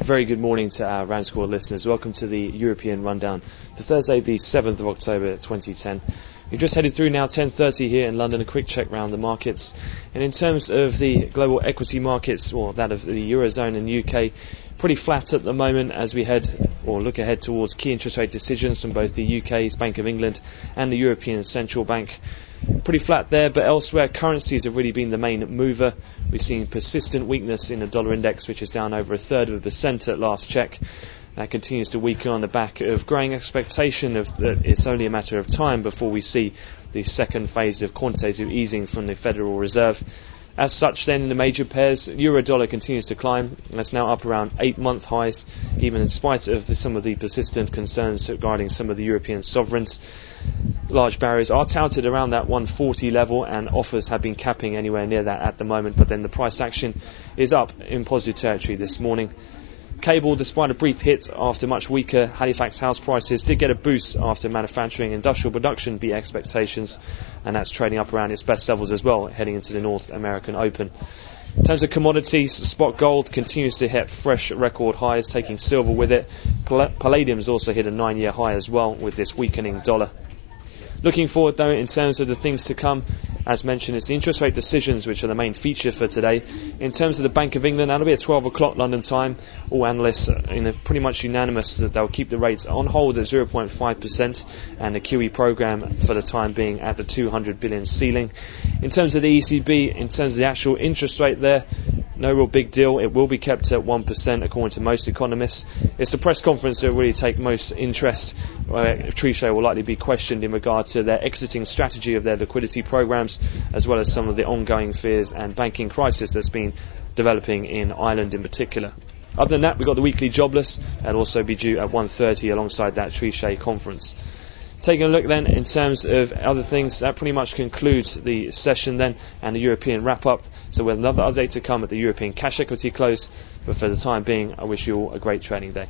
A very good morning to our RANsquawk listeners. Welcome to the European Rundown for Thursday, the 7th of October 2010. We've just headed through now 10:30 here in London, a quick check round the markets. And in terms of the global equity markets, or that of the Eurozone and UK, pretty flat at the moment as we look ahead towards key interest rate decisions from both the UK's Bank of England and the European Central Bank. Pretty flat there, but elsewhere currencies have really been the main mover. We've seen persistent weakness in the dollar index, which is down over 1/3% at last check. That continues to weaken on the back of growing expectation that it's only a matter of time before we see the second phase of quantitative easing from the Federal Reserve. As such, then, in the major pairs, euro-dollar continues to climb. It's now up around 8-month highs, even in spite of some of the persistent concerns regarding some of the European sovereigns. Large barriers are touted around that 140 level, and offers have been capping anywhere near that at the moment, but then the price action is up in positive territory this morning. Cable, despite a brief hit after much weaker Halifax house prices, did get a boost after manufacturing industrial production beat expectations, and that's trading up around its best levels as well, heading into the North American Open. In terms of commodities, spot gold continues to hit fresh record highs, taking silver with it. Palladium's also hit a 9-year high as well with this weakening dollar. Looking forward, though, in terms of the things to come, as mentioned, it's the interest rate decisions which are the main feature for today. In terms of the Bank of England, that'll be at 12 o'clock London time. All analysts are pretty much unanimous that they'll keep the rates on hold at 0.5%, and the QE programme for the time being at the 200 billion ceiling. In terms of the ECB, in terms of the actual interest rate there, no real big deal. It will be kept at 1% according to most economists. It's the press conference that will really take most interest. Trichet will likely be questioned in regard to their exiting strategy of their liquidity programmes, as well as some of the ongoing fears and banking crisis that's been developing in Ireland in particular. Other than that, we've got the weekly jobless, and also be due at 1:30 alongside that Trichet conference. Taking a look then in terms of other things, that pretty much concludes the session then and the European wrap-up. So with another update to come at the European cash equity close. But for the time being, I wish you all a great trading day.